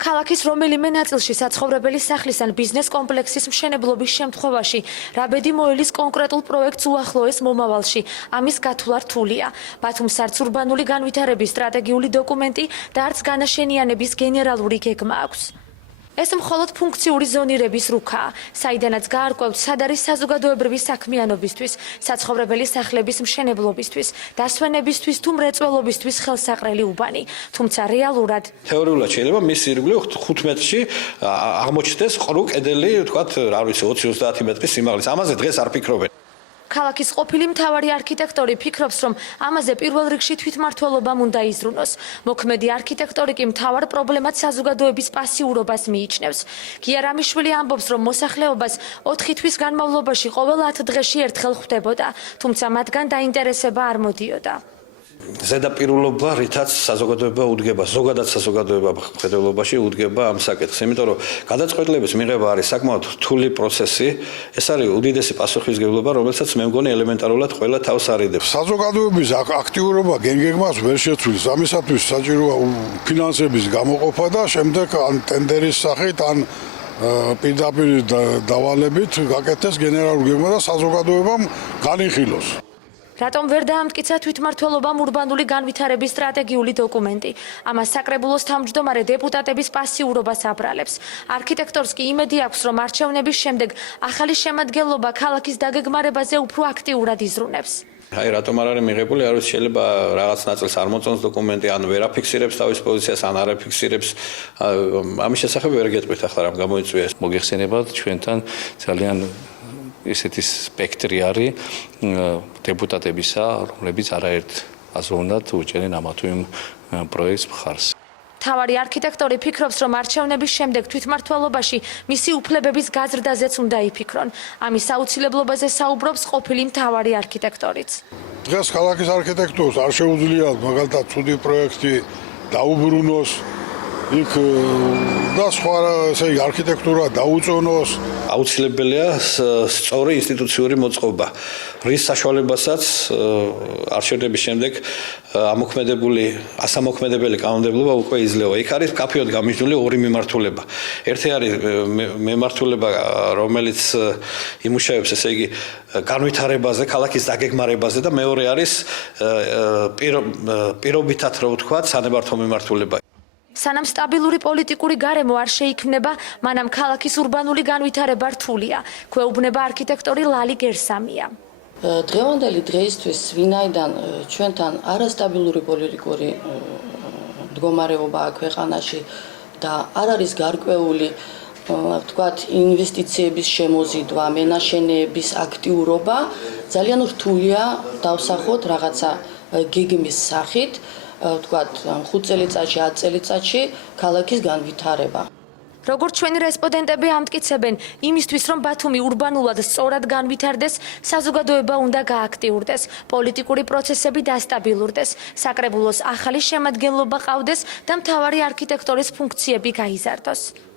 ქალაქის რომელიმე ნაწილში საცხოვრებელი სახლის ან ბიზნეს კომპლექსის მშენებლობის შემთხვევაში რა ბედი მოელის კონკრეტულ პროექტს უახლოეს მომავალში, ამის გათვლა რთულია. ბათუმს არც ურბანული განვითარების სტრატეგიული დოკუმენტი და არც განაშენიანების გენერალური გეგმა აქვს. ეს მხოლოდ ფუნქციური ზონირების რუქაა, საიდანაც გაარკვევთ სად არის საზოგადოებრივი საქმიანობისთვის, საცხოვრებელი სახლების მშენებლობისთვის, დასვენებისთვის თუ მრეწველობისთვის ხელსაყრელი უბანი. თუმცა რეალურად თეორიულად შეიძლება მის ირგვლივ 15-ში აღმოჩნდეს ყრუ კედელი, თქვათ, რა ვიცი, 20-30 მეტრის სიმაღლის. ამაზე დღეს არ ფიქრობენ. ქალაქის ყოფილი მთავარი არქიტექტორი ფიქრობს, რომ ამაზე პირველ რიგში თვითმმართველობამ უნდა იზრუნოს. მოქმედი არქიტექტორი კი მთავარ პრობლემად საზოგადოების პასიურობას მიიჩნევს. გია რამიშვილი ამბობს, რომ მოსახლეობას 4 თვის განმავლობაში ყოველ 10 დღეში ერთხელ ხვდებოდა, თუმცა მათგან დაინტერესება არ მოდიოდა. ზედაპირულობა, რითაც საზოგადოება უდგება, ზოგადად საზოგადოება მხედველობაში უდგება ამ საკითხს, იმიტომ რომ გადაწყვეტილების მიღება არის საკმაოდ რთული პროცესი, ეს არის უდიდესი პასუხისმგებლობა, რომელსაც მე მგონი ელემენტარულად ყველა თავს არიდებს. საზოგადოების აქტიურობა გეგმას ვერ შეცვლის, ამისათვის საჭიროა ფინანსების გამოყოფა და შემდეგ ან ტენდერის სახით, ან პირდაპირ დავალებით გაკეთდეს გენერალური გეგმა და საზოგადოებამ განიხილოს. რატომ ვერ დაამტკიცა თვითმმართველობამ ურბანული განვითარების სტრატეგიული დოკუმენტი? ამას საკრებულოს თავმჯდომარე დეპუტატების პასიურობას აბრალებს. არქიტექტორს კი იმედი აქვს, რომ არჩევნების შემდეგ ახალი შემადგენლობა ქალაქის დაგეგმარებაზე უფრო აქტიურად იზრუნებს. აი რატომ არ არის მიღებული, არ ვიცი, შეიძლება რაღაც ნაწილს არ მოწონს დოკუმენტი, ან ვერ აფიქსირებს თავის პოზიციას, ან არ აფიქსირებს. ამის შესახებ ვერ გეტყვით ახლა რამ გამოიწვია ეს. მოგეხსენებათ ჩვენთან ძალიან ესეთი სპექტრი არის დეპუტატებისა, რომლებიც არაერთ აზროვნად უჭერენ ამა თუ იმ პროექტს მხარს. მთავარი არქიტექტორი ფიქრობს, რომ არჩევნების შემდეგ თვითმმართველობაში მისი უფლებების გაზრდაზეც უნდა იფიქრონ. ამის აუცილებლობაზე საუბრობს ყოფილი მთავარი არქიტექტორიც. დღეს ქალაქის არქიტექტურას არ შეუძლია მაგალითად ცუდი პროექტი დაუბრუნოს იქ და სხვა ესე იგი არქიტექტურა დაუწონოს. აუცილებელია სწორი ინსტიტუციური მოწყობა, რის საშუალებასაც არჩევნების შემდეგ ასამოქმედებელი კანონმდებლობა უკვე იძლევა. იქ არის კაფეოდ გამიჯნული ორი მიმართულება. ერთი არის მიმართულება, რომელიც იმუშავებს, ესე იგი, განვითარებაზე, ქალაქის დაგეგმარებაზე და მეორე არის პირობითად, რო ვთქვათ, სანებართო მიმართულება. სანამ სტაბილური პოლიტიკური გარემო არ შეიქმნება, მანამ ქალაქის ურბანული განვითარება რთულია, გვეუბნება არქიტექტორი ლალი გერსამია. დღევანდელი დღეისთვის ვინაიდან ჩვენთან არასტაბილური პოლიტიკური მდგომარეობაა ქვეყანაში და არ არის გარკვეული ვთქვათ ინვესტიციების შემოზიდვა, მენაშენეების აქტიურობა, ძალიან რთულია დავსახოთ რაღაცა გეგმის სახით, ვთქვათ 5 წელიწადში, 10 წელიწადში ქალაქის განვითარება. როგორც ჩვენი რესპონდენტები ამტკიცებენ, იმისთვის რომ ბათუმი ურბანულად სწორად განვითარდეს, საზოგადოება უნდა გააქტიურდეს, პოლიტიკური პროცესები დასტაბილურდეს, საკრებულოს ახალი შემადგენლობა ყავდეს და მთავარი არქიტექტორის ფუნქციები გაიზარდოს.